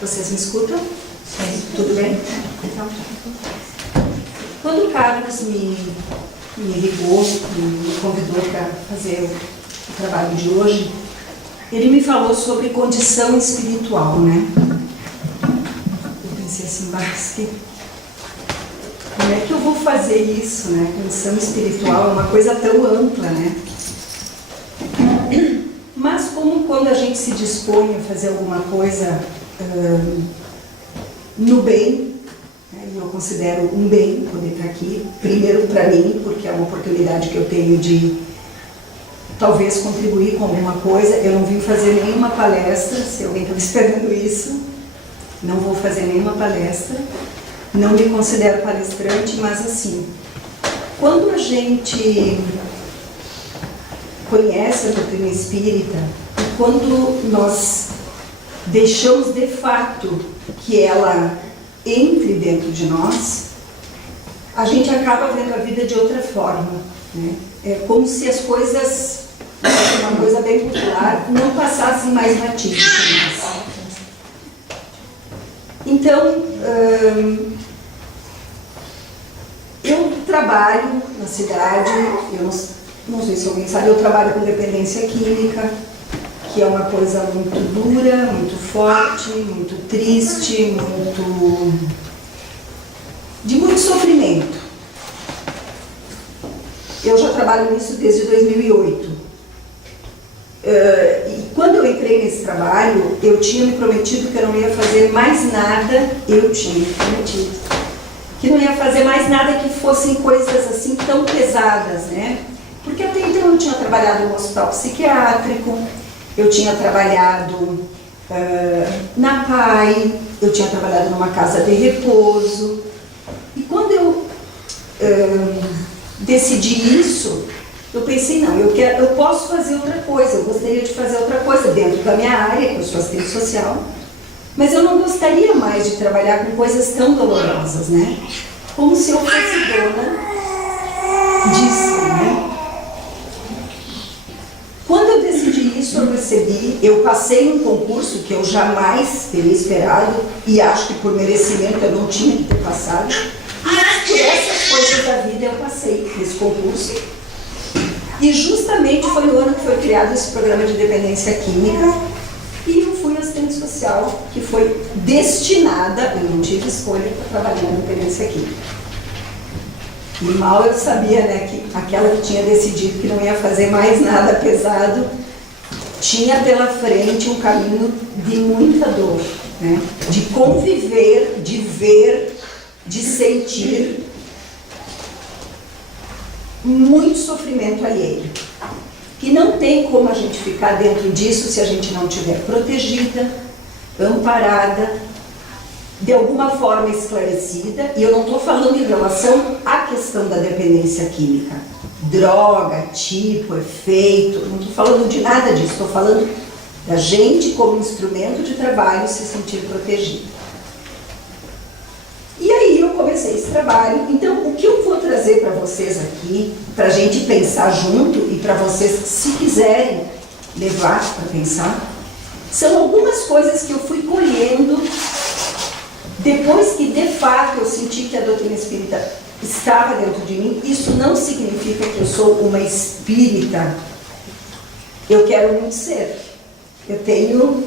Vocês me escutam? Sim. Tudo bem? Então, quando o Carlos me ligou, me convidou para fazer o trabalho de hoje, ele me falou sobre condição espiritual, né? Eu pensei assim, como é que eu vou fazer isso, né? Condição espiritual é uma coisa tão ampla, né? Mas como quando a gente se dispõe a fazer alguma coisa no bem, né, e eu considero um bem poder estar aqui, primeiro para mim, porque é uma oportunidade que eu tenho de talvez contribuir com alguma coisa. Eu não vim fazer nenhuma palestra, se alguém está esperando isso, não vou fazer nenhuma palestra, não me considero palestrante, mas assim, quando a gente conhece a doutrina espírita e quando nós deixamos de fato que ela entre dentro de nós, a gente acaba vendo a vida de outra forma, né? É como se as coisas, uma coisa bem popular, não passassem mais batidas por nós. Então, eu trabalho na cidade, eu não sei se alguém sabe, eu trabalho com dependência química, que é uma coisa muito dura, muito forte, muito triste, de muito sofrimento. Eu já trabalho nisso desde 2008. E quando eu entrei nesse trabalho, eu tinha me prometido que eu não ia fazer mais nada, que não ia fazer mais nada que fossem coisas assim tão pesadas, né? Porque até então eu tinha trabalhado no hospital psiquiátrico, eu tinha trabalhado na PAI, eu tinha trabalhado numa casa de repouso. E quando eu decidi isso, eu pensei, não, eu posso fazer outra coisa, eu gostaria de fazer outra coisa dentro da minha área, que eu sou assistente social, mas eu não gostaria mais de trabalhar com coisas tão dolorosas, né? Como se eu fosse dona disso, né? Quando eu decidi isso, eu percebi, eu passei num concurso que eu jamais teria esperado, e acho que por merecimento eu não tinha que ter passado, mas por essas coisas da vida eu passei nesse concurso. E justamente foi no ano que foi criado esse programa de dependência química, e eu fui assistente social, que foi destinada, eu não tive escolha, para trabalhar na dependência química. E mal eu sabia, né, que aquela que tinha decidido que não ia fazer mais nada pesado, tinha pela frente um caminho de muita dor, né, de conviver, de ver, de sentir muito sofrimento alheio. Que não tem como a gente ficar dentro disso se a gente não estiver protegida, amparada, de alguma forma esclarecida. E eu não estou falando em relação à questão da dependência química, droga, tipo, efeito, não estou falando de nada disso, estou falando da gente como instrumento de trabalho se sentir protegida. E aí eu comecei esse trabalho. Então, o que eu vou trazer para vocês aqui, para a gente pensar junto e para vocês, se quiserem levar para pensar, são algumas coisas que eu fui colhendo depois que, de fato, eu senti que a doutrina espírita estava dentro de mim. Isso não significa que eu sou uma espírita. Eu quero muito ser. Eu tenho,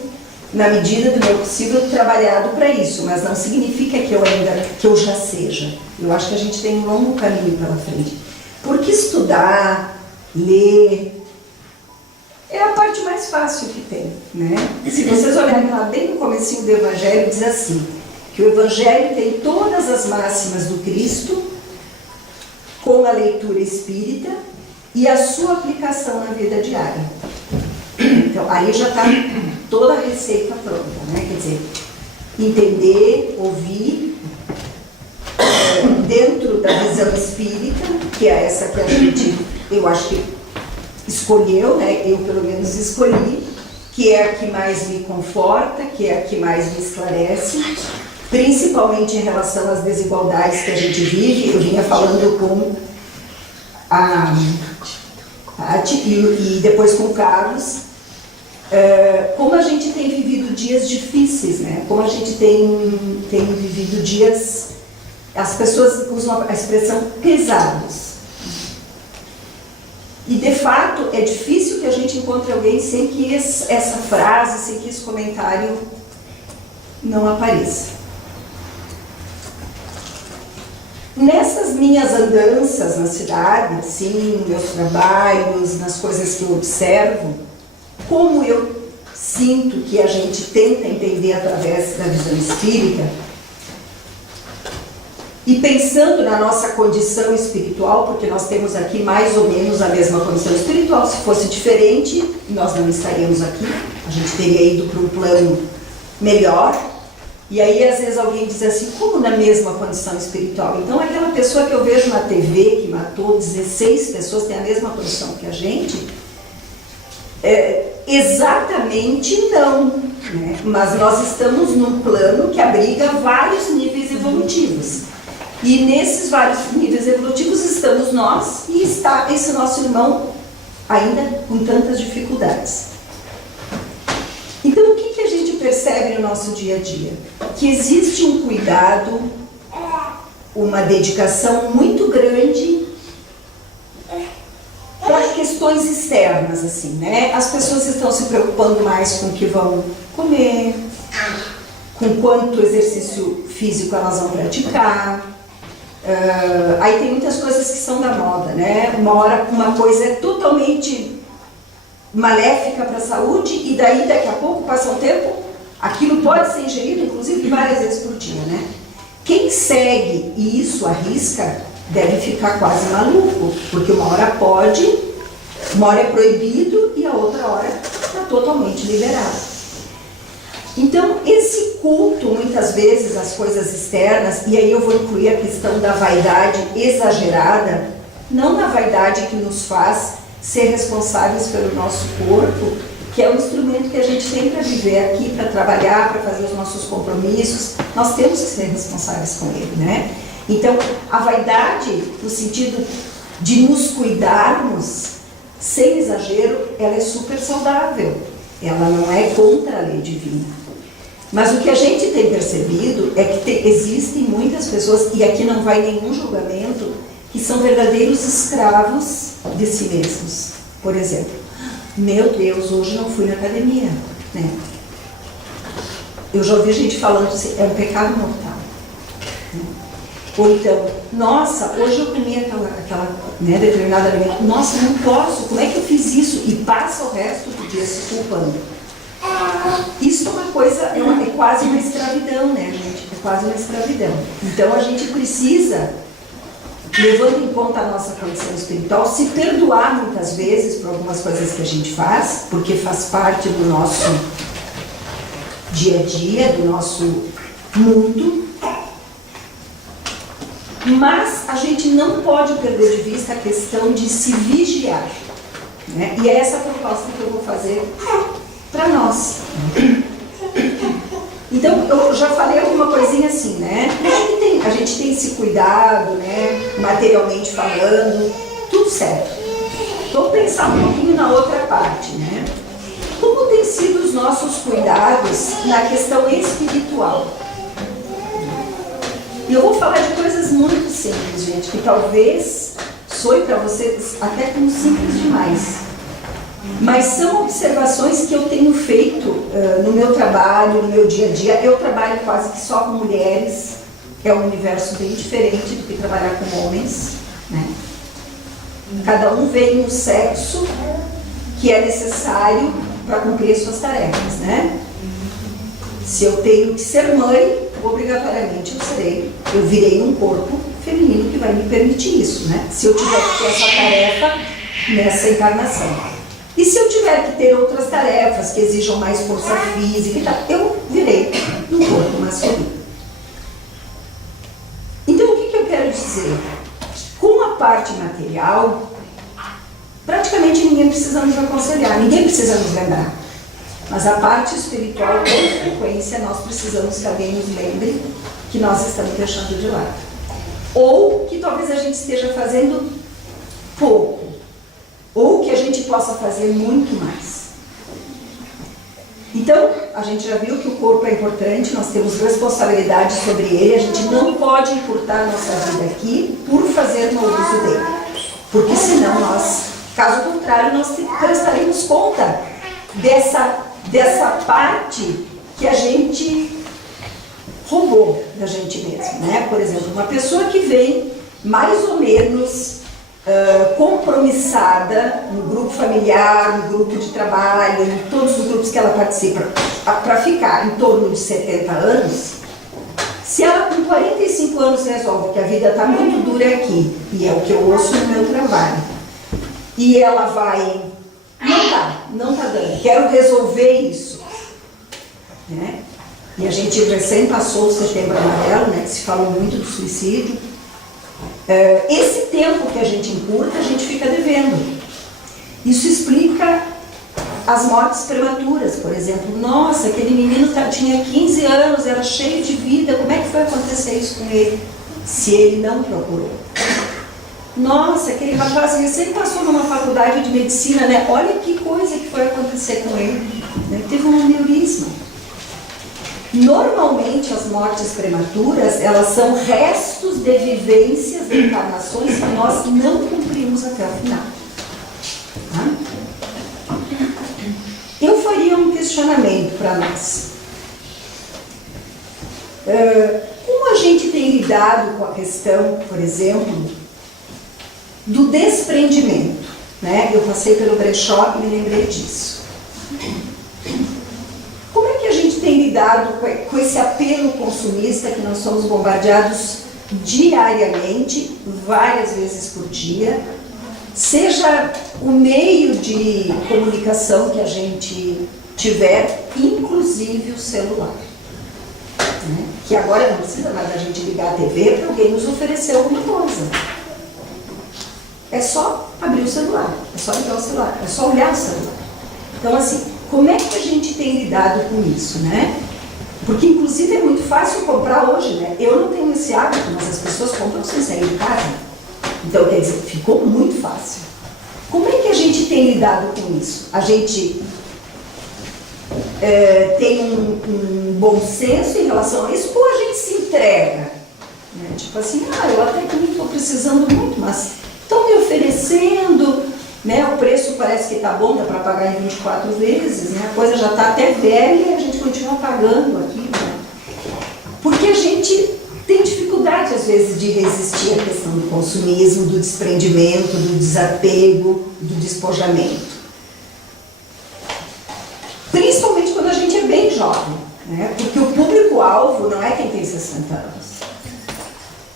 na medida do meu possível, trabalhado para isso, mas não significa que eu já seja. Eu acho que a gente tem um longo caminho pela frente. Porque estudar, ler, é a parte mais fácil que tem, né? Se vocês olharem lá bem no comecinho do Evangelho, diz assim, que o Evangelho tem todas as máximas do Cristo, com a leitura espírita e a sua aplicação na vida diária. Então, aí já está toda a receita pronta, né? Quer dizer, entender, ouvir, dentro da visão espírita, que é essa que a gente, eu acho que escolheu, né? Eu pelo menos escolhi, que é a que mais me conforta, que é a que mais me esclarece, principalmente em relação às desigualdades que a gente vive. Eu vinha falando com a Tati e depois com o Carlos, como a gente tem vivido dias difíceis, né? Como a gente tem vivido dias, as pessoas usam a expressão pesados. E de fato é difícil que a gente encontre alguém sem que essa frase, sem que esse comentário não apareça. Nessas minhas andanças na cidade, assim, nos meus trabalhos, nas coisas que eu observo, como eu sinto que a gente tenta entender através da visão espírita, e pensando na nossa condição espiritual, porque nós temos aqui mais ou menos a mesma condição espiritual, se fosse diferente, nós não estaríamos aqui, a gente teria ido para um plano melhor. E aí, às vezes, alguém diz assim, como na mesma condição espiritual? Então, aquela pessoa que eu vejo na TV, que matou 16 pessoas, tem a mesma condição que a gente? Exatamente não, né? Mas nós estamos num plano que abriga vários níveis evolutivos. E nesses vários níveis evolutivos estamos nós e está esse nosso irmão ainda com tantas dificuldades. Então, o que a gente percebe no nosso dia a dia? Que existe um cuidado, uma dedicação muito grande para questões externas, assim, né? As pessoas estão se preocupando mais com o que vão comer, com quanto exercício físico elas vão praticar. Aí tem muitas coisas que são da moda, né? Uma hora uma coisa é totalmente maléfica para a saúde e daí daqui a pouco passa um tempo, aquilo pode ser ingerido inclusive várias vezes por dia, né? Quem segue e isso arrisca deve ficar quase maluco, porque uma hora pode, uma hora é proibido e a outra hora está totalmente liberado. Então, esse culto, muitas vezes, às coisas externas, e aí eu vou incluir a questão da vaidade exagerada, não na vaidade que nos faz ser responsáveis pelo nosso corpo, que é o instrumento que a gente tem para viver aqui, para trabalhar, para fazer os nossos compromissos, nós temos que ser responsáveis com ele, né? Então, a vaidade, no sentido de nos cuidarmos, sem exagero, ela é super saudável, ela não é contra a lei divina. Mas o que a gente tem percebido é que existem muitas pessoas, e aqui não vai nenhum julgamento, que são verdadeiros escravos de si mesmos. Por exemplo, meu Deus, hoje não fui na academia, né? Eu já ouvi gente falando assim, é um pecado mortal. Ou então, nossa, hoje eu comi aquela né, determinada alimento, nossa, não posso, como é que eu fiz isso? E passa o resto do dia se culpando. Isso é uma coisa, é quase uma escravidão, né, gente? É quase uma escravidão. Então a gente precisa, levando em conta a nossa condição espiritual, se perdoar muitas vezes por algumas coisas que a gente faz, porque faz parte do nosso dia a dia, do nosso mundo. Mas a gente não pode perder de vista a questão de se vigiar, né? E é essa proposta que eu vou fazer para nós. Então, eu já falei alguma coisinha assim, né? A gente tem esse cuidado, né? Materialmente falando, tudo certo. Vamos pensar um pouquinho na outra parte, né? Como tem sido os nossos cuidados na questão espiritual? E eu vou falar de coisas muito simples, gente, que talvez soe para vocês até como simples demais. Mas são observações que eu tenho feito no meu trabalho, no meu dia a dia. Eu trabalho quase que só com mulheres, é um universo bem diferente do que trabalhar com homens, né? Cada um vem no sexo que é necessário para cumprir as suas tarefas, né? Se eu tenho que ser mãe, obrigatoriamente eu virei um corpo feminino que vai me permitir isso, né? Se eu tiver que ter essa tarefa nessa encarnação. E se eu tiver que ter outras tarefas que exijam mais força física e tal, eu virei um corpo masculino. Então, o que eu quero dizer? Com a parte material, praticamente ninguém precisa nos aconselhar, ninguém precisa nos lembrar. Mas a parte espiritual, com frequência, nós precisamos que alguém nos lembre que nós estamos deixando de lado. Ou que talvez a gente esteja fazendo pouco. Ou que a gente possa fazer muito mais. Então, a gente já viu que o corpo é importante, nós temos responsabilidade sobre ele, a gente não pode encurtar a nossa vida aqui por fazer mau uso dele. Porque senão nós, caso contrário, nós prestaremos conta dessa parte que a gente roubou da gente mesmo, né? Por exemplo, uma pessoa que vem mais ou menos compromissada no grupo familiar, no grupo de trabalho, em todos os grupos que ela participa, para ficar em torno de 70 anos, se ela com 45 anos resolve que a vida está muito dura aqui, e é o que eu ouço no meu trabalho, e ela vai, não tá dando, quero resolver isso, né? E a gente recém passou o Setembro Amarelo, né, que se falou muito do suicídio. Esse tempo que a gente encurta, a gente fica devendo. Isso explica as mortes prematuras, por exemplo. Nossa, aquele menino tinha 15 anos, era cheio de vida, como é que foi acontecer isso com ele? Se ele não procurou. Nossa, aquele rapaz recém passou numa faculdade de medicina, né? Olha que coisa que foi acontecer com ele. Ele teve um aneurisma. Normalmente as mortes prematuras, elas são restos de vivências, de encarnações que nós não cumprimos até o final. Tá? Eu faria um questionamento para nós. Como a gente tem lidado com a questão, por exemplo, do desprendimento, né? Eu passei pelo brechó e me lembrei disso. Como é que a gente tem lidado com esse apelo consumista que nós somos bombardeados diariamente, várias vezes por dia, seja o meio de comunicação que a gente tiver, inclusive o celular, né? Que agora não precisa mais da gente ligar a TV para alguém nos oferecer alguma coisa. É só abrir o celular, é só ligar o celular, é só olhar o celular. Então, assim, como é que a gente tem lidado com isso, né? Porque, inclusive, é muito fácil comprar hoje, né? Eu não tenho esse hábito, mas as pessoas compram sem sair de casa. Então, quer dizer, ficou muito fácil. Como é que a gente tem lidado com isso? A gente tem um bom senso em relação a isso, ou a gente se entrega? Né? Tipo assim, eu até que não estou precisando muito, mas estão me oferecendo, né? O preço parece que está bom, dá para pagar em 24 vezes, né? A coisa já está até velha e a gente continua pagando aqui, né? Porque a gente tem dificuldade, às vezes, de resistir à questão do consumismo, do desprendimento, do desapego, do despojamento. Principalmente quando a gente é bem jovem, né? Porque o público-alvo não é quem tem 60 anos.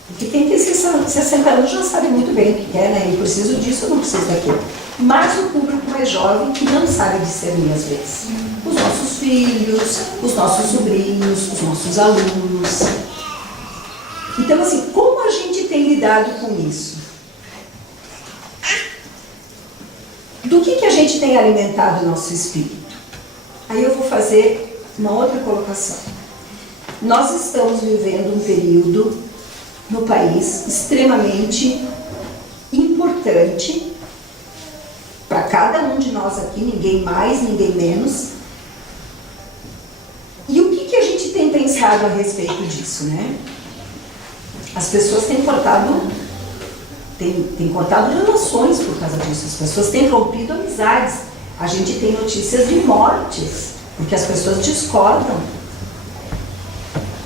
Porque quem tem 60 anos já sabe muito bem o que quer, né? Eu preciso disso, eu não preciso daquilo. Mas o público mais jovem que não sabe discernir às vezes. Os nossos filhos, os nossos sobrinhos, os nossos alunos. Então, assim, como a gente tem lidado com isso? Do que a gente tem alimentado o nosso espírito? Aí eu vou fazer uma outra colocação. Nós estamos vivendo um período no país extremamente importante para cada um de nós aqui, ninguém mais, ninguém menos. E o que a gente tem pensado a respeito disso, né? As pessoas têm cortado relações por causa disso, as pessoas têm rompido amizades. A gente tem notícias de mortes, porque as pessoas discordam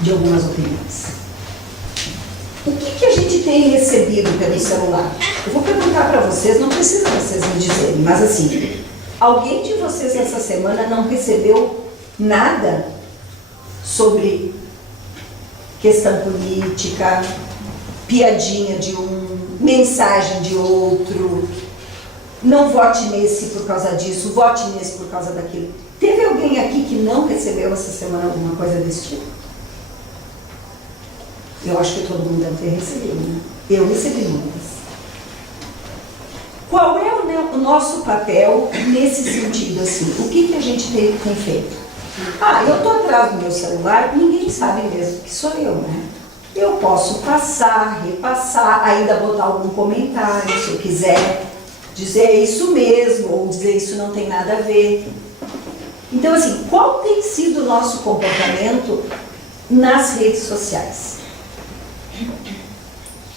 de algumas opiniões. O que a gente tem recebido pelo celular? Eu vou perguntar para vocês, não precisa vocês me dizerem, mas assim, alguém de vocês essa semana não recebeu nada sobre questão política, piadinha de um, mensagem de outro, não vote nesse por causa disso, vote nesse por causa daquilo? Teve alguém aqui que não recebeu essa semana alguma coisa desse tipo? Eu acho que todo mundo deve ter recebido, né? Eu recebi muitas. Qual é o nosso papel nesse sentido, assim? O que a gente tem feito? Eu estou atrás do meu celular, ninguém sabe mesmo que sou eu, né? Eu posso passar, repassar, ainda botar algum comentário, se eu quiser dizer isso mesmo, ou dizer isso não tem nada a ver. Então, assim, qual tem sido o nosso comportamento nas redes sociais?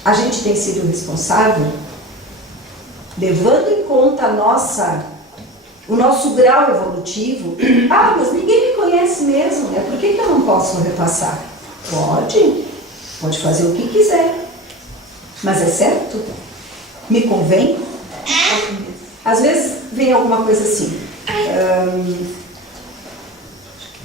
A gente tem sido responsável, levando em conta o nosso grau evolutivo. Ah, mas ninguém me conhece mesmo, né? Por que eu não posso repassar? Pode fazer o que quiser. Mas é certo? Me convém? Às vezes vem alguma coisa assim,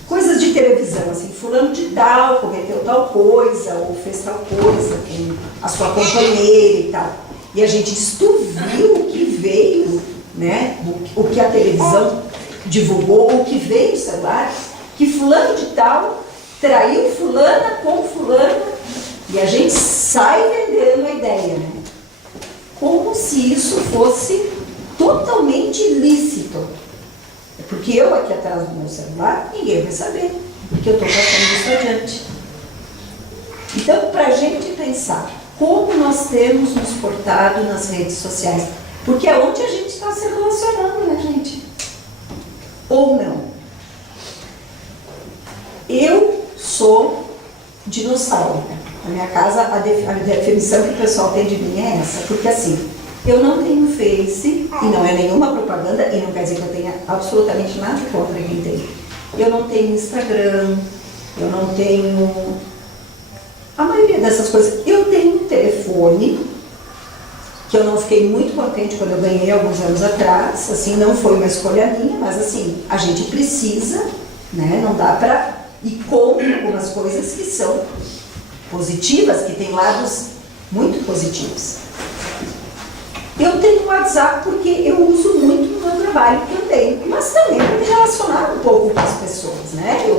coisas de televisão, assim, fulano de tal cometeu tal coisa, ou fez tal coisa com a sua companheira e tal. E a gente diz, tu viu o que veio, né? O que a televisão divulgou, o que veio no celular, que fulano de tal traiu fulana com fulana, e a gente sai vendendo a ideia, né? Como se isso fosse totalmente ilícito. Porque eu aqui atrás do meu celular, ninguém vai saber, porque eu estou passando isso adiante. Então, para a gente pensar como nós temos nos portado nas redes sociais, porque é onde a gente está se relacionando, né, gente? Ou não? Eu sou dinossauro. Na minha casa, a definição que o pessoal tem de mim é essa, porque assim, eu não tenho Face, e não é nenhuma propaganda, e não quer dizer que eu tenha absolutamente nada contra quem tem. Eu não tenho Instagram, eu não tenho a maioria dessas coisas. Eu tenho um telefone, que eu não fiquei muito contente quando eu ganhei alguns anos atrás, assim, não foi uma escolha minha, mas assim, a gente precisa, né, não dá para ir contra algumas coisas que são positivas, que tem lados muito positivos. Eu tenho WhatsApp porque eu uso muito no meu trabalho também, mas também para me relacionar um pouco com as pessoas, né? Eu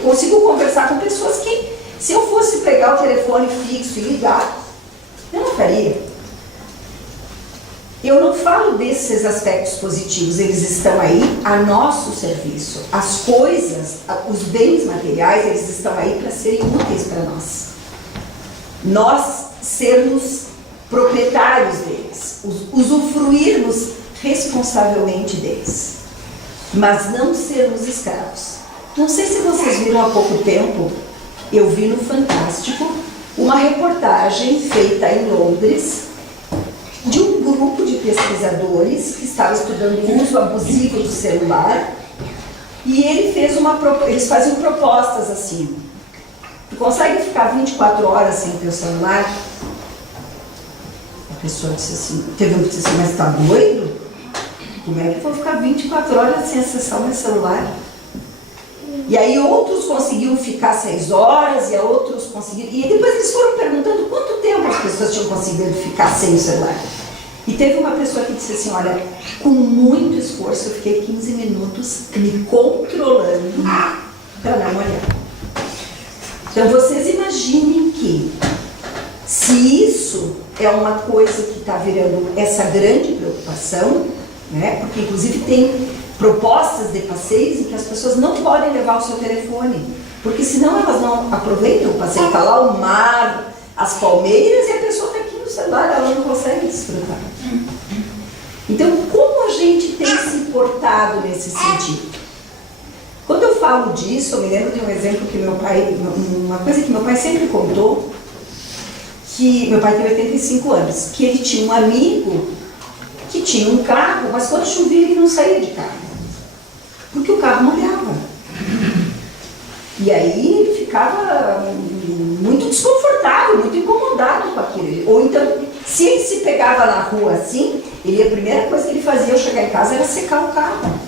consigo conversar com pessoas que, se eu fosse pegar o telefone fixo e ligar, eu não faria. Eu não falo desses aspectos positivos, eles estão aí a nosso serviço. As coisas, os bens materiais, eles estão aí para serem úteis para nós. Nós sermos proprietários deles, usufruirmos responsavelmente deles, mas não sermos escravos. Não sei se vocês viram há pouco tempo, eu vi no Fantástico uma reportagem feita em Londres de um grupo de pesquisadores que estava estudando o uso abusivo do celular, e eles faziam propostas assim: tu consegue ficar 24 horas sem teu celular? A pessoa disse assim, teve um que disse assim, mas tá doido? Como é que eu vou ficar 24 horas sem acessar o meu celular? E aí outros conseguiam ficar 6 horas, e outros conseguiram. E depois eles foram perguntando quanto tempo as pessoas tinham conseguido ficar sem o celular. E teve uma pessoa que disse assim, olha, com muito esforço eu fiquei 15 minutos me controlando para não olhar. Então vocês imaginem que, se isso é uma coisa que está virando essa grande preocupação, né? Porque inclusive tem propostas de passeios em que as pessoas não podem levar o seu telefone, porque senão elas não aproveitam o passeio. Está lá o mar, as palmeiras, e a pessoa está aqui no celular, ela não consegue desfrutar. Então, como a gente tem se portado nesse sentido? Quando eu falo disso, eu me lembro de um exemplo que uma coisa que meu pai sempre contou, que meu pai tem 85 anos, que ele tinha um amigo que tinha um carro, mas quando chovia ele não saía de carro, porque o carro molhava. E aí ele ficava muito desconfortável, muito incomodado com aquilo. Ou então, se ele se pegava na rua assim, a primeira coisa que ele fazia ao chegar em casa era secar o carro.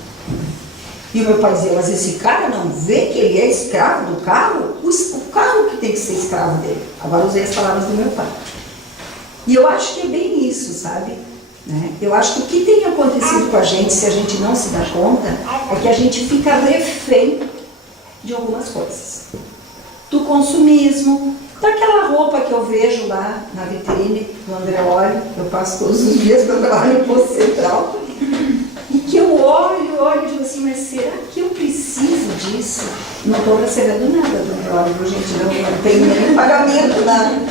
E o meu pai dizia, mas esse cara não vê que ele é escravo do carro? O carro que tem que ser escravo dele. Agora usei as palavras do meu pai. E eu acho que é bem isso, sabe? Né? Eu acho que o que tem acontecido com a gente, se a gente não se dá conta, é que a gente fica refém de algumas coisas. Do consumismo, daquela roupa que eu vejo lá na vitrine do Andreoli, eu passo todos os dias quando eu trabalho no Posto Central, e que eu olho e digo assim, mas será que eu preciso disso? Não estou recebendo nada do Andreoli, gente, não tenho nenhum pagamento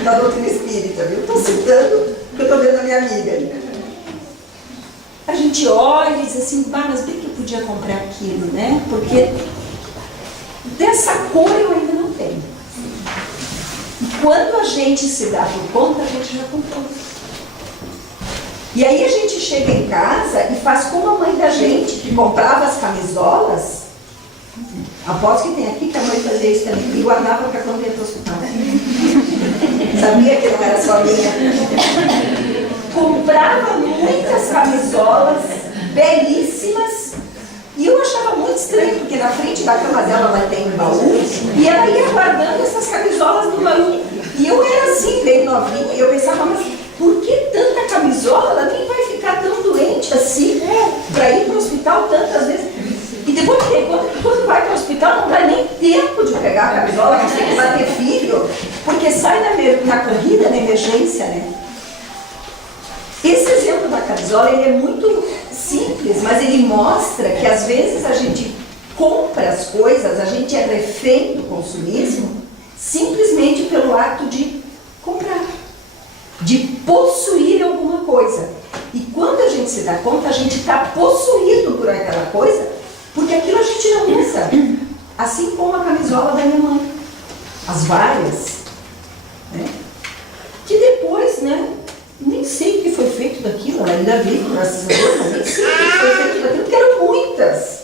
na doutrina espírita, viu? Estou citando o que eu estou vendo da minha amiga. A gente olha e diz assim, mas bem que eu podia comprar aquilo, né? Porque dessa cor eu ainda não tenho. E quando a gente se dá por conta, a gente já comprou. E aí a gente chega em casa e faz como a mãe da gente, que comprava as camisolas. Aposto que tem aqui que a mãe fazia isso também, e guardava para quando ia para o hospital. Sabia que não era só minha. Comprava muitas camisolas belíssimas e eu achava muito estranho, porque na frente da cama dela ela tem um baú e ela ia guardando essas camisolas no baú. E eu era assim, bem novinha, e eu pensava, mas por que tanta camisola? Ela nem vai ficar tão doente assim, para ir para o hospital tantas vezes. E depois, quando vai para o hospital, não dá nem tempo de pegar a camisola, não tem que bater filho, porque sai na corrida, na emergência, né? Esse exemplo da camisola, ele é muito simples, mas ele mostra que às vezes a gente compra as coisas, a gente é refém do consumismo, simplesmente pelo ato de comprar, de possuir alguma coisa. E quando a gente se dá conta, a gente está possuído por aquela coisa, porque aquilo a gente não usa. Assim como a camisola da minha mãe. As várias. Né? Que depois, né? Nem sei o que foi feito daquilo, ela ainda vive, graças a Deus, nem sei o que foi feito daquilo, porque eram muitas.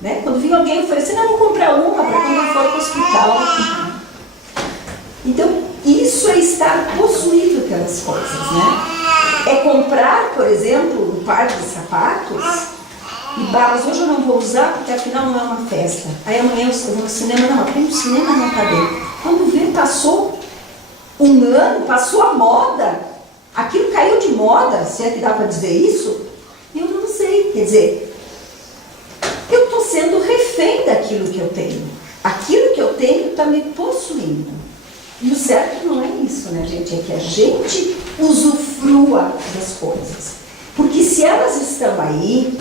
Né? Quando vinha alguém oferecendo, eu vou comprar uma para quando eu for para o hospital. Então, isso é estar possuído pelas coisas, né? É comprar, por exemplo, um par de sapatos e mas hoje eu não vou usar porque afinal não é uma festa. Aí amanhã eu vou no cinema, não, tem um cinema não está dentro. Quando vê, passou um ano, passou a moda, aquilo caiu de moda, se é que dá para dizer isso, eu não sei, quer dizer, eu estou sendo refém daquilo que eu tenho. Aquilo que eu tenho está me possuindo. E o certo não é isso, né, gente? É que a gente usufrua das coisas. Porque se elas estão aí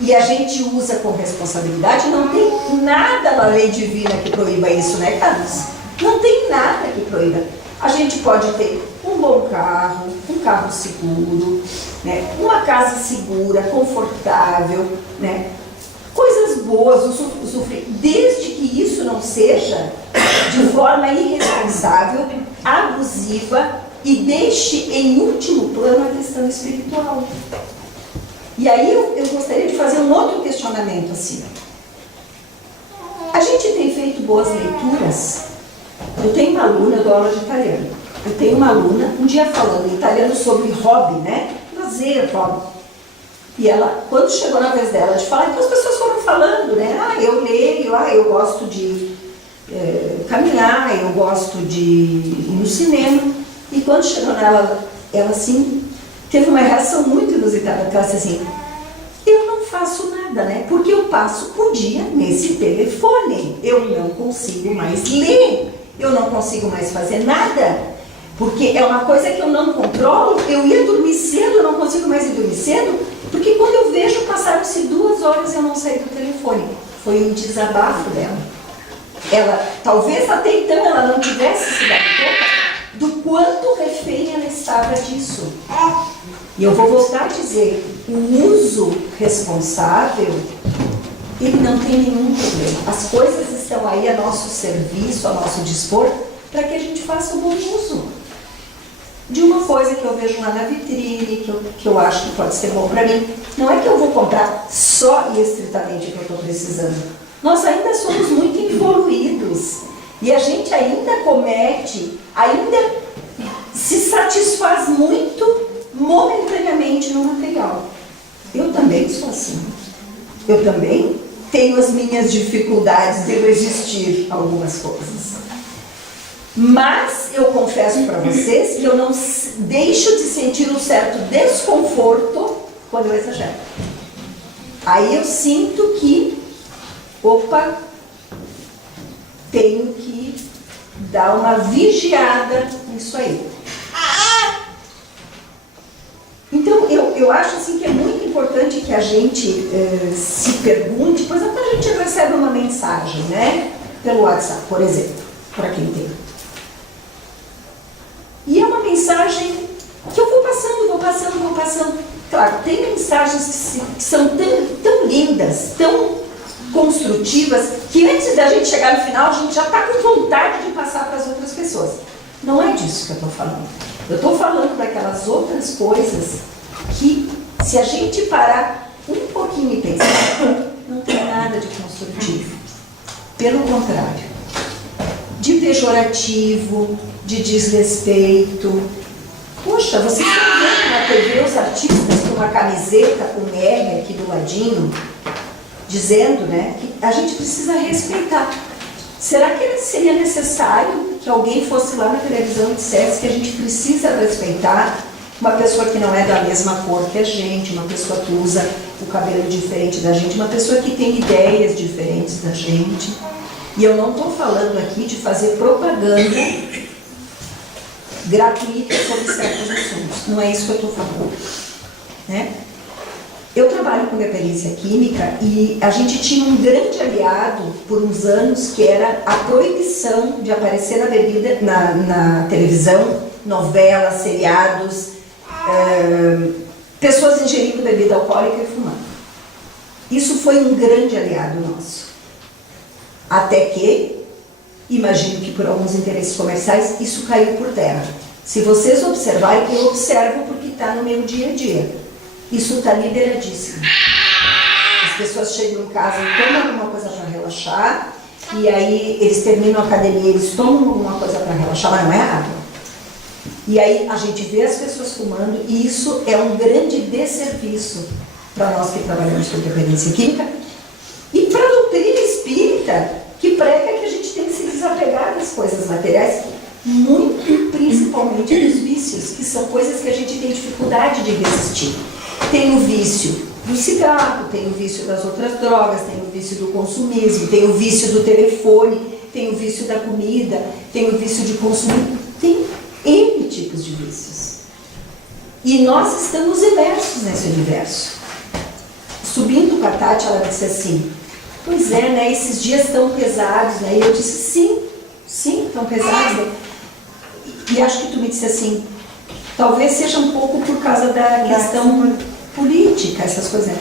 e a gente usa com responsabilidade, não tem nada na lei divina que proíba isso, né, Carlos? Não tem nada que proíba. A gente pode ter um bom carro, um carro seguro, né, uma casa segura, confortável, né, coisas boas, usufruir, desde que isso não seja de forma irresponsável, abusiva e deixe em último plano a questão espiritual. E aí eu gostaria de fazer um outro questionamento assim. A gente tem feito boas leituras. Eu tenho uma aluna, eu dou aula de italiano. Eu tenho uma aluna, um dia falando em italiano sobre hobby, né? Lazer, hobby. E ela, quando chegou na vez dela de falar, então as pessoas foram falando, né? Ah, eu leio, eu gosto de caminhar, eu gosto de ir no cinema. E quando chegou nela, ela assim, teve uma reação muito inusitada, porque ela disse assim, eu não faço nada, né? Porque eu passo o dia nesse telefone, eu não consigo mais ler, eu não consigo mais fazer nada, porque é uma coisa que eu não controlo, eu ia dormir cedo, eu não consigo mais ir dormir cedo, porque quando eu vejo, passaram-se 2 horas e eu não saí do telefone. Foi um desabafo dela. Ela, talvez até então ela não tivesse se dado conta do quanto refém ela estava disso. E eu vou voltar a dizer, o uso responsável, ele não tem nenhum problema. As coisas estão aí a nosso serviço, a nosso dispor, para que a gente faça um bom uso de uma coisa que eu vejo lá na vitrine, que eu acho que pode ser bom para mim. Não é que eu vou comprar só e estritamente o que eu estou precisando. Nós ainda somos muito evoluídos e a gente ainda comete, ainda se satisfaz muito momentaneamente no material. Eu também sou assim. Eu também tenho as minhas dificuldades de resistir a algumas coisas. Mas eu confesso para vocês que eu não deixo de sentir um certo desconforto quando eu exagero. Aí eu sinto que, opa, tenho que dar uma vigiada nisso aí. Então eu acho assim que é muito importante que a gente se pergunte, pois até a gente recebe uma mensagem, né? Pelo WhatsApp, por exemplo, para quem tem. E é uma mensagem que eu vou passando. Claro, tem mensagens que são tão lindas, tão construtivas, que antes da gente chegar no final, a gente já está com vontade de passar para as outras pessoas. Não é disso que eu estou falando. Eu estou falando daquelas outras coisas que, se a gente parar um pouquinho e pensar, não tem nada de construtivo. Pelo contrário, de pejorativo, de desrespeito. Poxa, vocês estão vendo na TV os artistas com uma camiseta com R aqui do ladinho, dizendo, né, que a gente precisa respeitar. Será que seria necessário que alguém fosse lá na televisão e dissesse que a gente precisa respeitar uma pessoa que não é da mesma cor que a gente, uma pessoa que usa o cabelo diferente da gente, uma pessoa que tem ideias diferentes da gente? E eu não estou falando aqui de fazer propaganda gratuita sobre certos assuntos. Não é isso que eu estou falando, né? Eu trabalho com dependência química e a gente tinha um grande aliado por uns anos, que era a proibição de aparecer na bebida, na televisão, novelas, seriados, pessoas ingerindo bebida alcoólica e fumando. Isso foi um grande aliado nosso. Até que, imagino que por alguns interesses comerciais, isso caiu por terra. Se vocês observarem, eu observo porque está no meu dia a dia. Isso está liberadíssimo. As pessoas chegam em casa e tomam alguma coisa para relaxar, e aí eles terminam a academia, eles tomam alguma coisa para relaxar, mas não é água. E aí a gente vê as pessoas fumando, e isso é um grande desserviço para nós que trabalhamos com dependência química, e para a doutrina espírita, que prega que a gente tem que se desapegar das coisas materiais, muito principalmente dos vícios, que são coisas que a gente tem dificuldade de resistir. Tem o vício do cigarro, tem o vício das outras drogas, tem o vício do consumismo, tem o vício do telefone, tem o vício da comida, tem o vício de consumir, tem N tipos de vícios. E nós estamos imersos nesse universo. Subindo com a Tati, ela disse assim, pois é, né, esses dias tão pesados, né? E eu disse, sim, tão pesados, né? E acho que tu me disse assim, talvez seja um pouco por causa da questão política, essas coisas.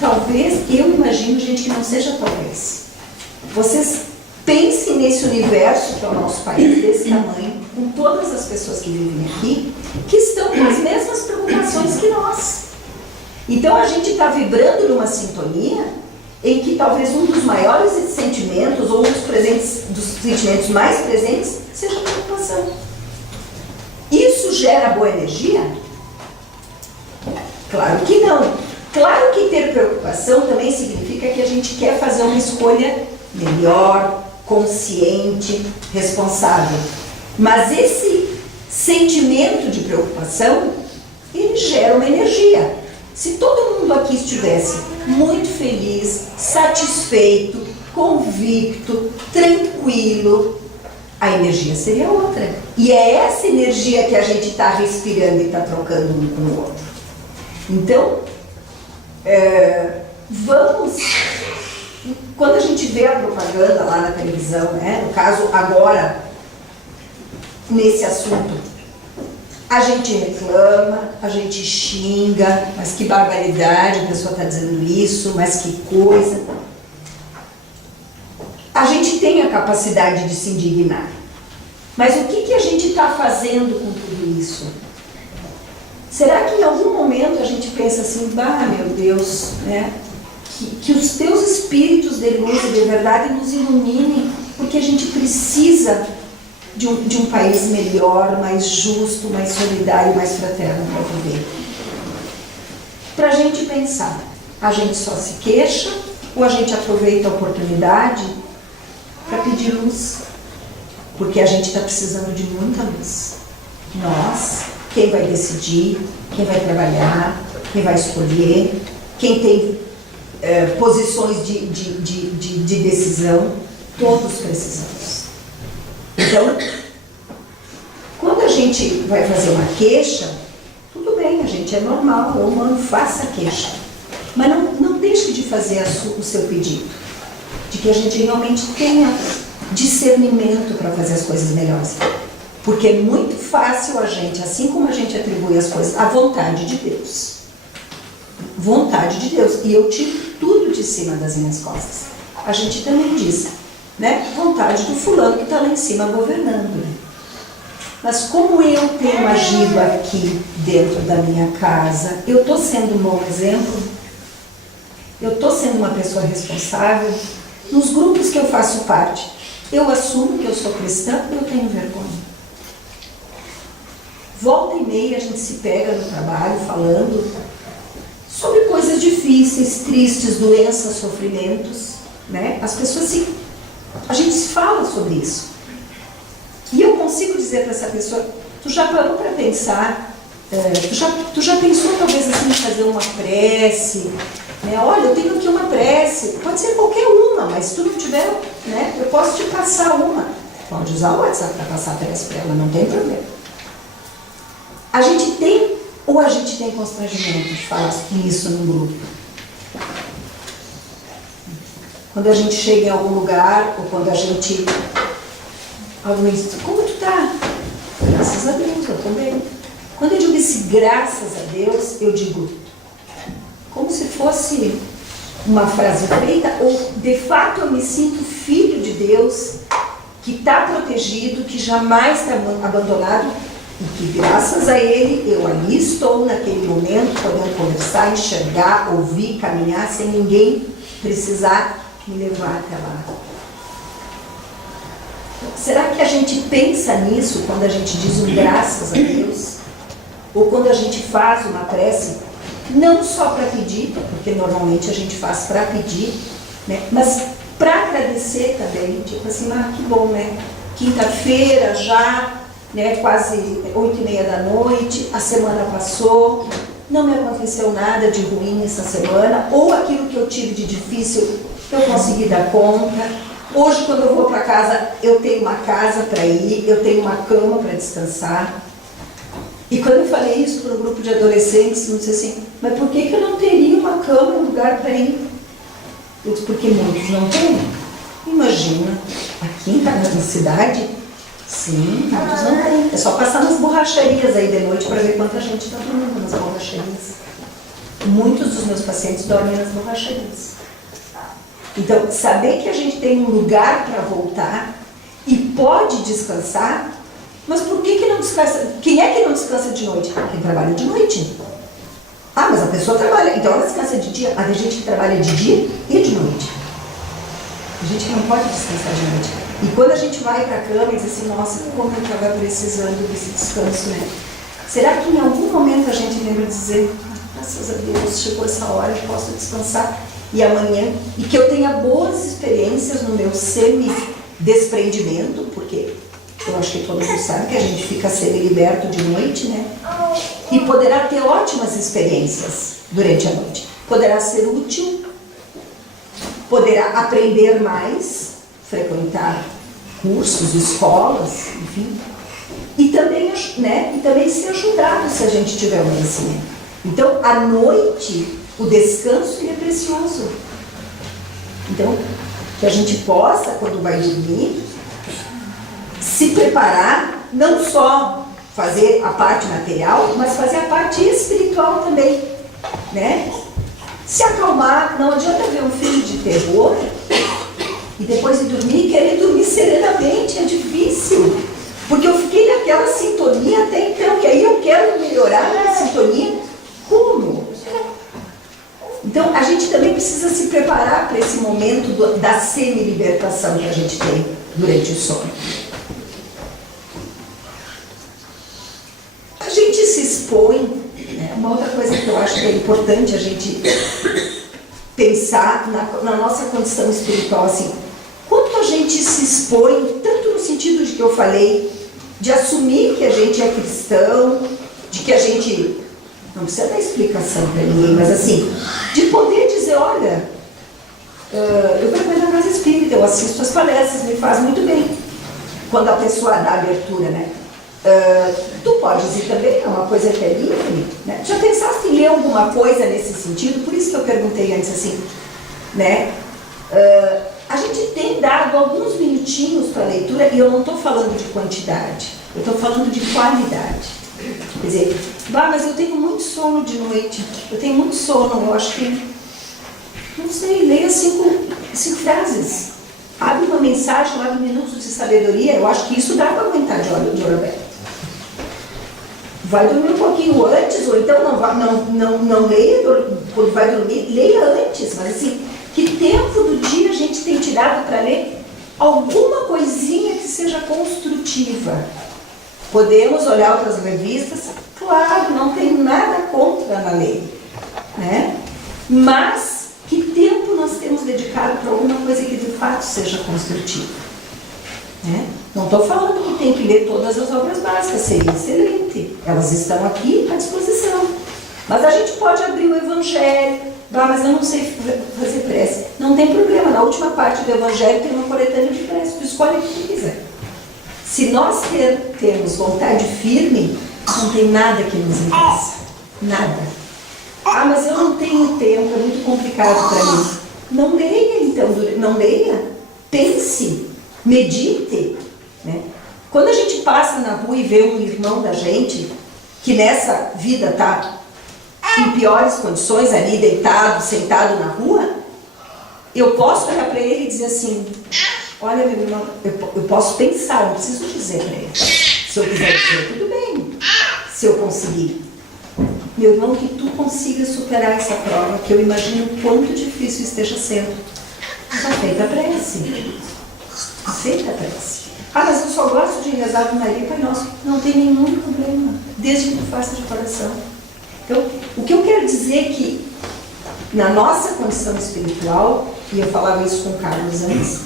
Talvez, eu imagino, gente, que não seja talvez. Vocês pensem nesse universo, que é o nosso país, desse tamanho, com todas as pessoas que vivem aqui, que estão com as mesmas preocupações que nós. Então a gente está vibrando numa sintonia em que talvez um dos maiores sentimentos, ou um dos sentimentos mais presentes, seja a preocupação. Isso gera boa energia? Claro que não. Claro que ter preocupação também significa que a gente quer fazer uma escolha melhor, consciente, responsável. Mas esse sentimento de preocupação, ele gera uma energia. Se todo mundo aqui estivesse muito feliz, satisfeito, convicto, tranquilo, a energia seria outra. E é essa energia que a gente está respirando e está trocando um com o outro. Então, vamos... Quando a gente vê a propaganda lá na televisão, né, no caso agora, nesse assunto, a gente reclama, a gente xinga, mas que barbaridade, a pessoa está dizendo isso, mas que coisa. A gente tem a capacidade de se indignar. Mas o que a gente está fazendo com tudo isso? Será que em algum momento a gente pensa assim, bah, meu Deus, né? Que os teus espíritos de luz e de verdade nos iluminem, porque a gente precisa de um país melhor, mais justo, mais solidário, mais fraterno para viver. Para a gente pensar, a gente só se queixa ou a gente aproveita a oportunidade para pedir luz? Porque a gente está precisando de muita luz. Nós, quem vai decidir, quem vai trabalhar, quem vai escolher, quem tem posições de decisão, todos precisamos. Então, quando a gente vai fazer uma queixa, tudo bem, a gente é normal, é humano, faça queixa. Mas não deixe de fazer o seu pedido, de que a gente realmente tenha discernimento para fazer as coisas melhores. Porque é muito fácil a gente, assim como a gente atribui as coisas à vontade de Deus, vontade de Deus. E eu tiro tudo de cima das minhas costas. A gente também diz, né? Vontade do fulano que está lá em cima governando. Né? Mas como eu tenho agido aqui dentro da minha casa, eu estou sendo um bom exemplo? Eu estou sendo uma pessoa responsável? Nos grupos que eu faço parte, eu assumo que eu sou cristã ou eu tenho vergonha? Volta e meia a gente se pega no trabalho falando sobre coisas difíceis, tristes, doenças, sofrimentos, né? As pessoas a gente se fala sobre isso. E eu consigo dizer para essa pessoa, tu já parou para pensar, tu já pensou talvez assim em fazer uma prece, né? Olha, eu tenho aqui uma prece, pode ser qualquer uma, mas se tu não tiver, né? Eu posso te passar uma. Pode usar o WhatsApp para passar a prece para ela, não tem problema. A gente tem constrangimento de falar isso no grupo? Quando a gente chega em algum lugar, ou quando a gente... Alguém diz, como tu tá? Graças a Deus, eu também. Quando eu digo esse graças a Deus, eu digo como se fosse uma frase feita, ou de fato eu me sinto filho de Deus, que está protegido, que jamais está abandonado, e que graças a Ele eu ali estou naquele momento, podendo conversar, enxergar, ouvir, caminhar, sem ninguém precisar me levar até lá. Será que a gente pensa nisso quando a gente diz um graças a Deus? Ou quando a gente faz uma prece, não só para pedir, porque normalmente a gente faz para pedir, né? Mas para agradecer também, tipo assim, que bom, né? Quinta-feira já, né? Quase 8h30 da noite, a semana passou, não me aconteceu nada de ruim essa semana, ou aquilo que eu tive de difícil eu consegui dar conta. Hoje, quando eu vou para casa, eu tenho uma casa para ir, eu tenho uma cama para descansar. E quando eu falei isso para um grupo de adolescentes, eu disse assim, mas por que eu não teria uma cama, um lugar para ir? Eu disse, porque muitos não têm. Imagina, aqui na cidade, sim, muitos não têm. É só passar nas borracharias aí de noite para ver quanta gente está dormindo nas borracharias. Muitos dos meus pacientes dormem nas borracharias. Então, saber que a gente tem um lugar para voltar e pode descansar, mas por que não descansa? Quem é que não descansa de noite? Quem trabalha de noite. Ah, mas a pessoa trabalha, então ela descansa de dia. Tem gente que trabalha de dia e de noite. A gente não pode descansar de noite. E quando a gente vai para a cama e diz assim, nossa, como eu estava precisando desse descanso, né? Será que em algum momento a gente lembra de dizer, graças a Deus, chegou essa hora, eu posso descansar? E amanhã, e que eu tenha boas experiências no meu semi-desprendimento, porque eu acho que todo mundo sabe que a gente fica semi-liberto de noite, né? E poderá ter ótimas experiências durante a noite. Poderá ser útil, poderá aprender mais, frequentar cursos, escolas, enfim. E também, né? E também ser ajudado se a gente tiver um merecimento. Então, à noite, o descanso ele é precioso. Então, que a gente possa, quando vai dormir, se preparar, não só fazer a parte material, mas fazer a parte espiritual também, né? Se acalmar, não adianta ver um filme de terror e depois de dormir, querer dormir serenamente, é difícil. Porque eu fiquei naquela sintonia até então, que aí eu quero melhorar a sintonia. Como? Então, a gente também precisa se preparar para esse momento da semi-libertação que a gente tem durante o sono. A gente se expõe, né? Uma outra coisa que eu acho que é importante a gente pensar na nossa condição espiritual, assim, quanto a gente se expõe, tanto no sentido de que eu falei, de assumir que a gente é cristão, de que a gente... Não precisa dar explicação para ninguém, mas assim, de poder dizer, olha, eu frequento a casa espírita, eu assisto as palestras, me faz muito bem. Quando a pessoa dá abertura, né? Tu podes ir também, é uma coisa que é livre, né? Já pensaste em ler alguma coisa nesse sentido? Por isso que eu perguntei antes assim, né? A gente tem dado alguns minutinhos para a leitura, e eu não estou falando de quantidade, eu estou falando de qualidade. Quer dizer, mas eu tenho muito sono de noite, eu tenho muito sono, eu acho que, não sei, leia 5 frases. Abre uma mensagem lá do Minutos de Sabedoria, eu acho que isso dá para aguentar de olho aberto. Vai dormir um pouquinho antes, ou então não leia quando vai dormir, leia antes, mas assim, que tempo do dia a gente tem tirado para ler alguma coisinha que seja construtiva? Podemos olhar outras revistas, claro, não tem nada contra na lei, né? Mas que tempo nós temos dedicado para alguma coisa que de fato seja construtiva? Né? Não estou falando que tem que ler todas as obras básicas, seria excelente. Elas estão aqui à disposição. Mas a gente pode abrir o Evangelho. Mas eu não sei fazer prece. Não tem problema, na última parte do Evangelho tem uma coletânea de prece. Tu escolhe o que tu quiser. Se nós temos vontade firme, não tem nada que nos impeça. Nada. Mas eu não tenho tempo, é muito complicado para mim. Não leia, então. Não leia. Pense. Medite. Né? Quando a gente passa na rua e vê um irmão da gente, que nessa vida está em piores condições, ali deitado, sentado na rua, eu posso olhar para ele e dizer assim, olha meu irmão, eu posso pensar, não preciso dizer para ele. Se eu quiser dizer, tudo bem, se eu conseguir. Meu irmão, que tu consiga superar essa prova, que eu imagino quanto difícil esteja sendo. Só feita a prece. Feita a prece. Mas eu só gosto de rezar com Maria e Pai Nosso. Não tem nenhum problema, desde que tu faça de coração. Então, o que eu quero dizer é que, na nossa condição espiritual, e eu falava isso com o Carlos antes,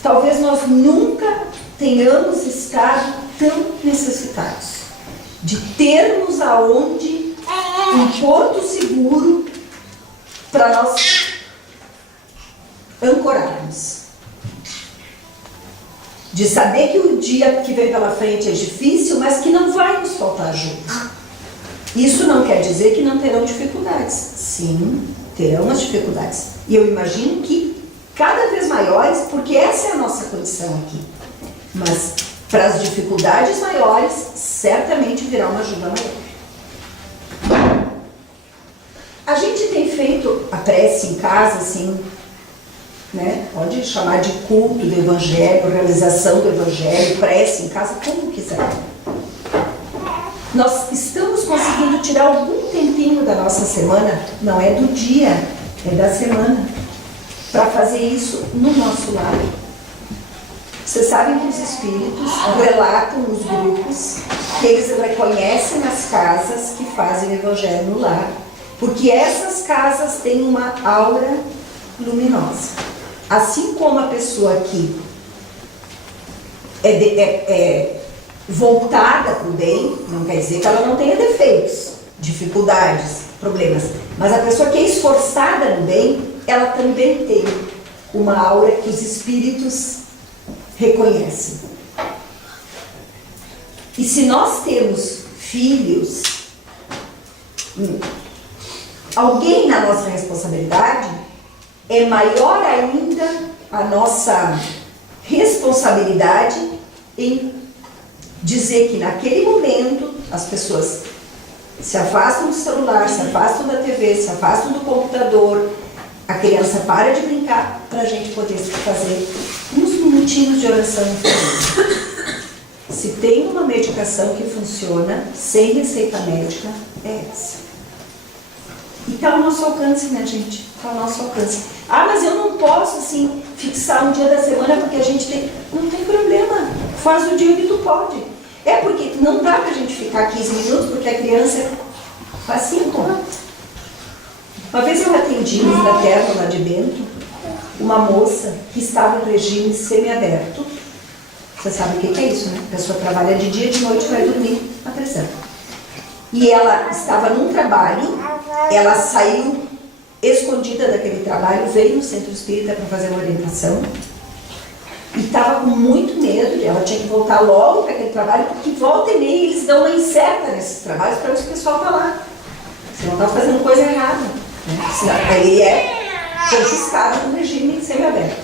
talvez nós nunca tenhamos estado tão necessitados de termos aonde um porto seguro para nós ancorarmos. De saber que o dia que vem pela frente é difícil, mas que não vai nos faltar ajuda. Isso não quer dizer que não terão dificuldades. Sim, terão as dificuldades. E eu imagino que cada vez maiores, porque essa é a nossa condição aqui. Mas para as dificuldades maiores, certamente virá uma ajuda maior. A gente tem feito a prece em casa, assim, né? Pode chamar de culto do Evangelho, realização do Evangelho, prece em casa, como quiser. Nós estamos conseguindo tirar algum tempinho da nossa semana, não é do dia, é da semana, para fazer isso no nosso lar. Vocês sabem que os espíritos relatam nos grupos que eles reconhecem as casas que fazem o Evangelho no lar, porque essas casas têm uma aura luminosa. Assim como a pessoa que é voltada para o bem, não quer dizer que ela não tenha defeitos, dificuldades, problemas, mas a pessoa que é esforçada no bem, ela também tem uma aura que os espíritos reconhecem. E se nós temos filhos, alguém na nossa responsabilidade, é maior ainda a nossa responsabilidade em dizer que naquele momento as pessoas se afastam do celular, se afastam da TV, se afastam do computador, a criança para de brincar para a gente poder fazer uns minutinhos de oração em família. Se tem uma medicação que funciona sem receita médica, é essa. E está ao nosso alcance, né, gente? Está ao nosso alcance. Mas eu não posso, assim, fixar um dia da semana porque a gente tem... Não tem problema. Faz o dia que tu pode. É porque não dá pra gente ficar 15 minutos porque a criança faz 5. Uma vez eu atendi no fraterno lá de Bento uma moça que estava em regime semiaberto. Você sabe o que é isso, né? A pessoa trabalha de dia e de noite, vai dormir na prisão. E ela estava num trabalho, ela saiu escondida daquele trabalho, veio no centro espírita para fazer uma orientação e estava com muito medo, ela tinha que voltar logo para aquele trabalho, porque volta e meia eles dão uma incerta nesses trabalhos para ver se o pessoal está lá. Você não está fazendo coisa errada. Né? Ele é confiscado no regime semiaberto.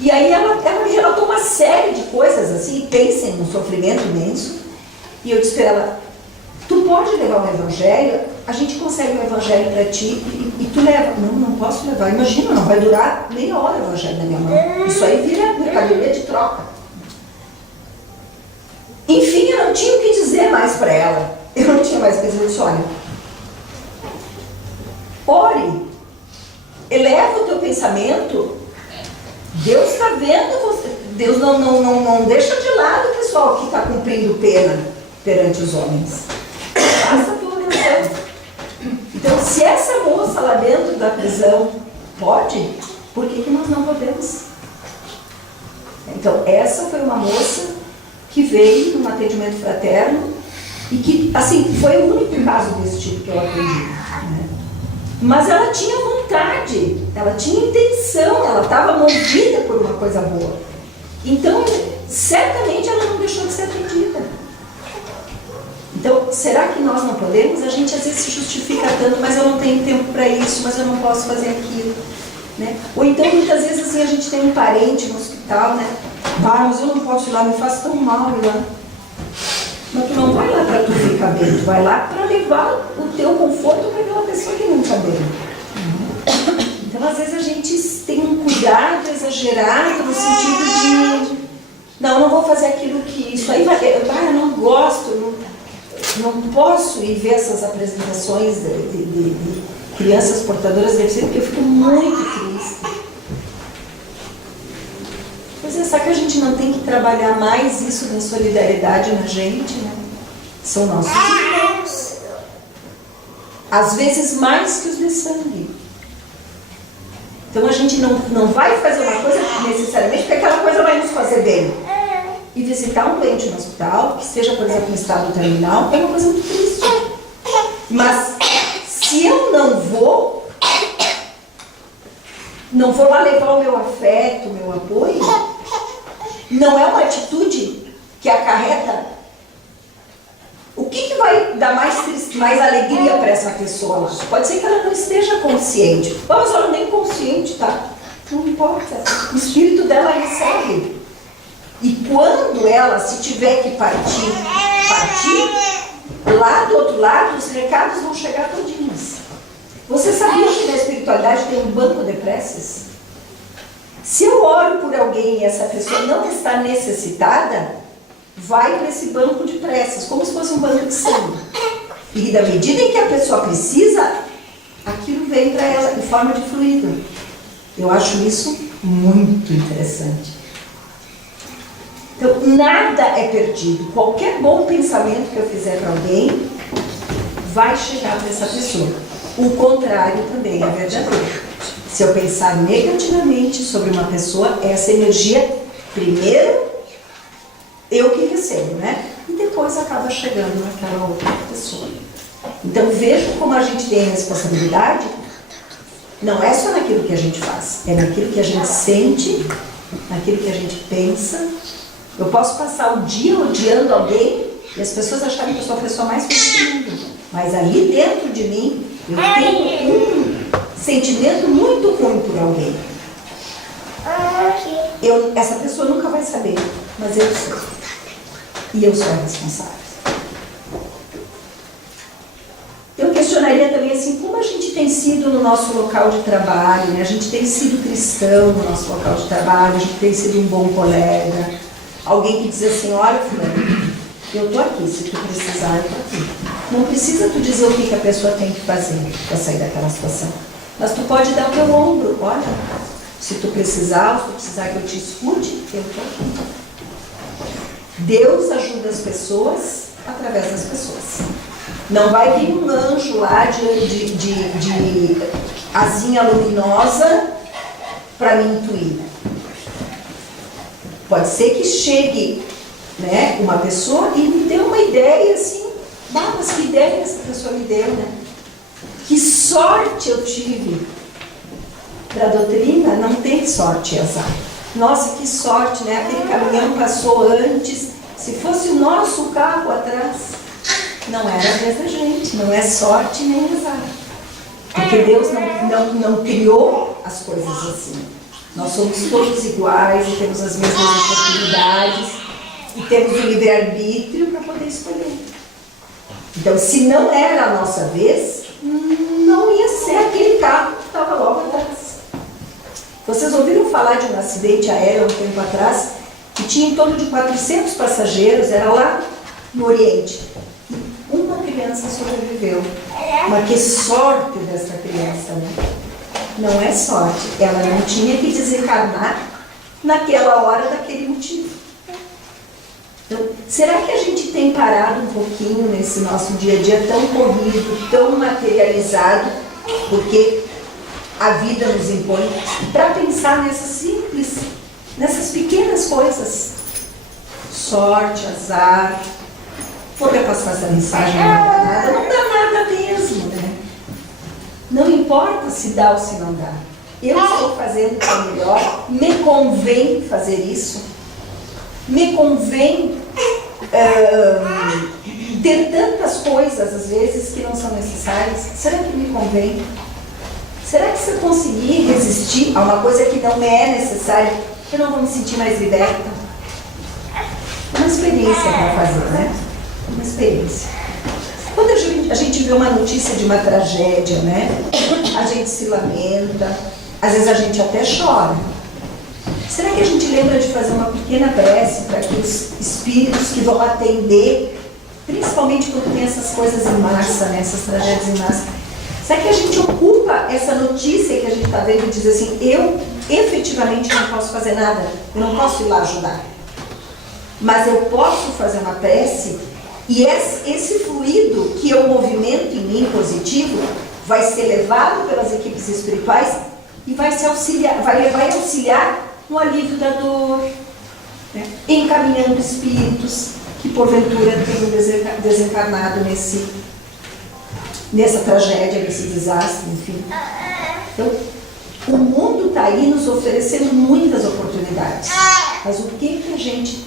E aí ela relatou uma série de coisas assim, pensem num sofrimento imenso, e eu disse para ela, Tu pode levar o evangelho, a gente consegue o evangelho para ti e tu leva. Não posso levar. Imagina, não vai durar meia hora o evangelho na minha mão. Isso aí vira mercadoria de troca. Enfim, eu não tinha o que dizer mais para ela. Eu não tinha mais o que dizer. Eu disse, olha, ore, eleva o teu pensamento. Deus está vendo você. Deus não deixa de lado o pessoal que está cumprindo pena perante os homens. Faça a tua oração. Então, se essa moça lá dentro da prisão pode, por que nós não podemos? Então, essa foi uma moça que veio num atendimento fraterno e que, assim, foi o único caso desse tipo que eu atendi, né? Mas ela tinha vontade, ela tinha intenção, ela estava movida por uma coisa boa. Então, certamente ela não deixou de ser atendida. Então, será que nós não podemos? A gente às vezes se justifica tanto, mas eu não tenho tempo para isso, mas eu não posso fazer aquilo, né? Ou então, muitas vezes, assim, a gente tem um parente no hospital, né? Mas eu não posso ir lá, me faz tão mal ir lá. Mas tu não vai lá para tu ficar bem, tu vai lá para levar o teu conforto para aquela pessoa que não está bem. Então, às vezes, a gente tem um cuidado exagerado no sentido de não vou fazer aquilo que isso aí vai... eu não gosto, não posso ir ver essas apresentações de crianças portadoras de deficiência, porque eu fico muito triste. Pois é, será que a gente não tem que trabalhar mais isso da solidariedade na gente, né? São nossos irmãos. Às vezes mais que os de sangue. Então a gente não vai fazer uma coisa necessariamente porque aquela coisa vai nos fazer bem. E visitar um doente no hospital, que esteja, por exemplo, em estado terminal, é uma coisa muito triste. Mas se eu não vou lá levar o meu afeto, o meu apoio, não é uma atitude que acarreta. O que vai dar mais alegria para essa pessoa lá? Pode ser que ela não esteja consciente. Mas ela nem consciente, tá? Não importa. O espírito dela recebe. E quando ela, se tiver que partir, lá do outro lado, os recados vão chegar todinhos. Você sabia que na espiritualidade tem um banco de preces? Se eu oro por alguém e essa pessoa não está necessitada, vai para esse banco de preces, como se fosse um banco de sangue. E da medida em que a pessoa precisa, aquilo vem para ela em forma de fluido. Eu acho isso muito interessante. Então, nada é perdido. Qualquer bom pensamento que eu fizer para alguém, vai chegar para essa pessoa. O contrário também é verdadeiro. Se eu pensar negativamente sobre uma pessoa, essa energia, primeiro, eu que recebo, né? E depois acaba chegando naquela outra pessoa. Então, veja como a gente tem a responsabilidade, não é só naquilo que a gente faz, é naquilo que a gente sente, naquilo que a gente pensa. Eu posso passar o dia odiando alguém e as pessoas acharem que eu sou a pessoa mais feliz do mundo. Mas ali dentro de mim, eu tenho um sentimento muito ruim por alguém. Essa pessoa nunca vai saber, mas eu sei. E eu sou a responsável. Eu questionaria também assim, como a gente tem sido no nosso local de trabalho, né? A gente tem sido cristão no nosso local de trabalho, a gente tem sido um bom colega. Alguém que diz assim, olha, fulano, eu estou aqui, se tu precisar, eu estou aqui. Não precisa tu dizer o que a pessoa tem que fazer para sair daquela situação. Mas tu pode dar o teu ombro, olha, se tu precisar, ou se tu precisar que eu te escute, eu estou aqui. Deus ajuda as pessoas através das pessoas. Não vai vir um anjo lá de asinha luminosa para me intuir. Pode ser que chegue, né, uma pessoa e me dê uma ideia assim, mas que ideia essa pessoa me deu, né? Que sorte eu tive. Para a doutrina não tem sorte e azar. Nossa, que sorte, né? Aquele caminhão passou antes. Se fosse o nosso carro atrás, não era a vez da gente, não é sorte nem azar. Porque Deus não criou as coisas assim. Nós somos todos iguais e temos as mesmas oportunidades e temos o livre-arbítrio para poder escolher. Então, se não era a nossa vez, não ia ser aquele carro que estava logo atrás. Vocês ouviram falar de um acidente aéreo há um tempo atrás, que tinha em torno de 400 passageiros, era lá no Oriente. E uma criança sobreviveu. Mas que sorte dessa criança, né? Não é sorte, ela não tinha que desencarnar naquela hora daquele motivo. Então, será que a gente tem parado um pouquinho nesse nosso dia a dia tão corrido, tão materializado, porque a vida nos impõe, para pensar nessas simples, nessas pequenas coisas? Sorte, azar, vou repassar essa mensagem, não dá nada, não dá nada mesmo, né? Não importa se dá ou se não dá. Eu estou fazendo o que é melhor, me convém fazer isso, me convém ter tantas coisas, às vezes, que não são necessárias. Será que me convém? Será que se eu conseguir resistir a uma coisa que não me é necessária, eu não vou me sentir mais liberta? É uma experiência para fazer, né? Uma experiência. Quando a gente vê uma notícia de uma tragédia, né? A gente se lamenta, às vezes a gente até chora. Será que a gente lembra de fazer uma pequena prece para que os espíritos que vão atender, principalmente quando tem essas coisas em massa, né? Essas tragédias em massa, será que a gente ocupa essa notícia que a gente está vendo e diz assim, eu efetivamente não posso fazer nada, eu não posso ir lá ajudar, mas eu posso fazer uma prece e esse fluido que eu movimento em mim positivo vai ser levado pelas equipes espirituais e vai auxiliar no alívio da dor, né? Encaminhando espíritos que porventura tenham desencarnado nessa tragédia, nesse desastre, enfim. Então, o mundo está aí nos oferecendo muitas oportunidades, mas o que a gente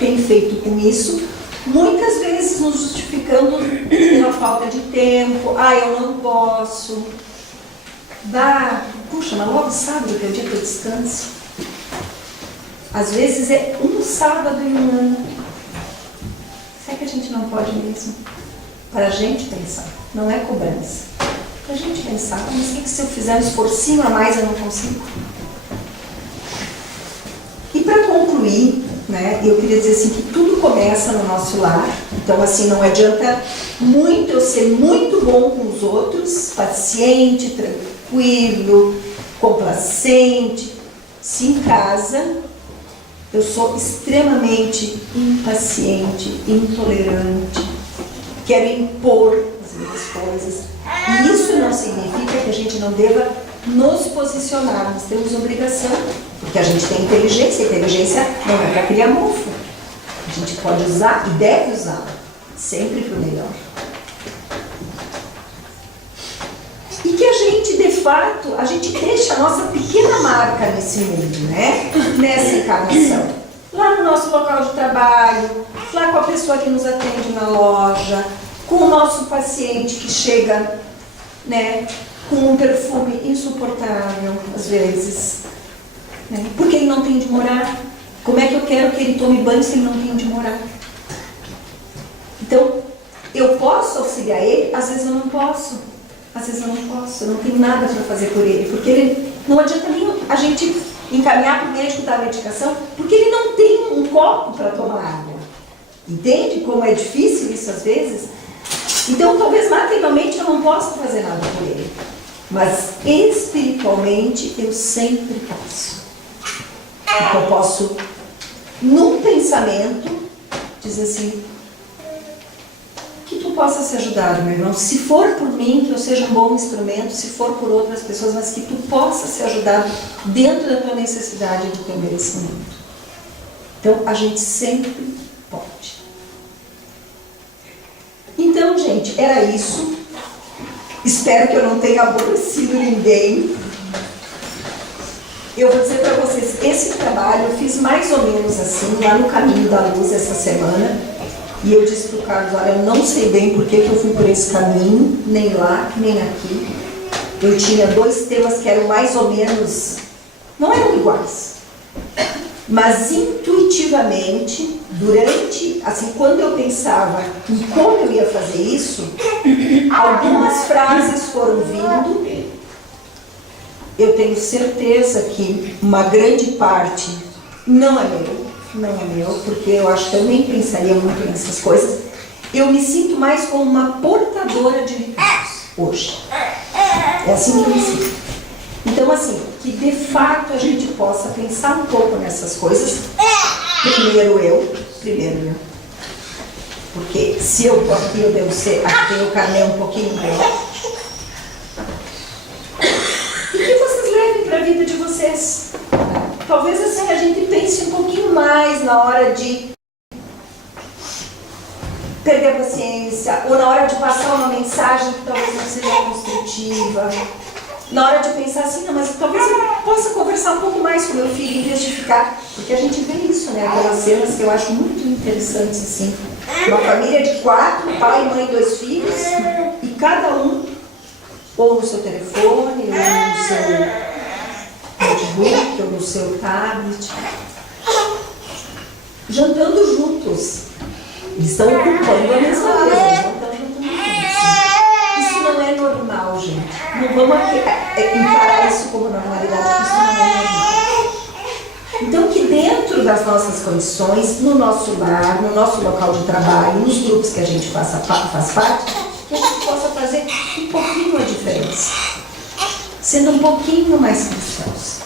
tem feito com isso? Muitas vezes nos justificando pela falta de tempo. Eu não posso. Puxa, mas logo sábado, que é o dia que eu descanso. Às vezes é um sábado e um ano. Será que a gente não pode mesmo? Para a gente pensar, não é cobrança. Para a gente pensar, mas o que se eu fizer um esforcinho a mais eu não consigo? E para concluir, né, eu queria dizer assim, que tudo começa no nosso lar. Então, assim, não adianta muito eu ser muito bom com os outros, paciente, tranquilo, complacente, se em casa eu sou extremamente impaciente, intolerante, quero impor as minhas coisas. E isso não significa que a gente não deva nos posicionar, nós temos obrigação, porque a gente tem inteligência, a inteligência não é para criar mofo. A gente pode usar e deve usar, sempre para o melhor. E que a gente, de fato, a gente deixa a nossa pequena marca nesse mundo, né? Nessa encarnação. Lá no nosso local de trabalho, lá com a pessoa que nos atende na loja, com o nosso paciente que chega, né, com um perfume insuportável, às vezes, né? Porque ele não tem onde morar. Como é que eu quero que ele tome banho se ele não tem onde morar? Então, eu posso auxiliar ele, às vezes eu não posso. Às vezes eu não posso, eu não tenho nada para fazer por ele, porque ele não adianta nem a gente encaminhar para o médico dar medicação, porque ele não tem um copo para tomar água. Entende como é difícil isso às vezes? Então, talvez materialmente eu não possa fazer nada por ele, mas espiritualmente eu sempre posso. Então, eu posso, num pensamento, dizer assim, que tu possa ser ajudado, meu irmão. Se for por mim, que eu seja um bom instrumento, se for por outras pessoas, mas que tu possa ser ajudado dentro da tua necessidade e do teu merecimento. Então, a gente sempre pode. Então, gente, era isso. Espero que eu não tenha aborrecido ninguém. Eu vou dizer para vocês, esse trabalho eu fiz mais ou menos assim, lá no Caminho da Luz essa semana. E eu disse para o Carlos, olha, eu não sei bem por que eu fui por esse caminho, nem lá, nem aqui. Eu tinha 2 temas que eram mais ou menos, não eram iguais. Mas intuitivamente, durante, assim, quando eu pensava em como eu ia fazer isso, algumas frases foram vindo. Eu tenho certeza que uma grande parte não é meu, porque eu acho que eu nem pensaria muito nessas coisas. Eu me sinto mais como uma portadora de recursos hoje. É assim que eu me sinto. Então, assim, que de fato a gente possa pensar um pouco nessas coisas. Primeiro eu. Porque se eu tô aqui, eu devo ser, aqui tenho o carnê um pouquinho maior. E que vocês levem para a vida de vocês. Talvez assim a gente pense um pouquinho mais na hora de perder a paciência, ou na hora de passar uma mensagem que talvez não seja construtiva. Na hora de pensar assim, não, mas talvez eu possa conversar um pouco mais com meu filho em vez de ficar. Porque a gente vê isso, né? Aquelas cenas que eu acho muito interessantes, assim. Uma família de 4, pai, mãe, 2 filhos, e cada um, ou no seu telefone, ou no seu notebook, ou no seu tablet, jantando juntos. Eles estão ocupando a mesma mesa, jantando juntos. Isso não é normal, gente. Não vamos encarar isso como normalidade, porque isso não é normal. Então, que dentro das nossas condições, no nosso lar, no nosso local de trabalho, nos grupos que a gente faz parte, que a gente possa fazer um pouquinho a diferença. Sendo um pouquinho mais cristãos.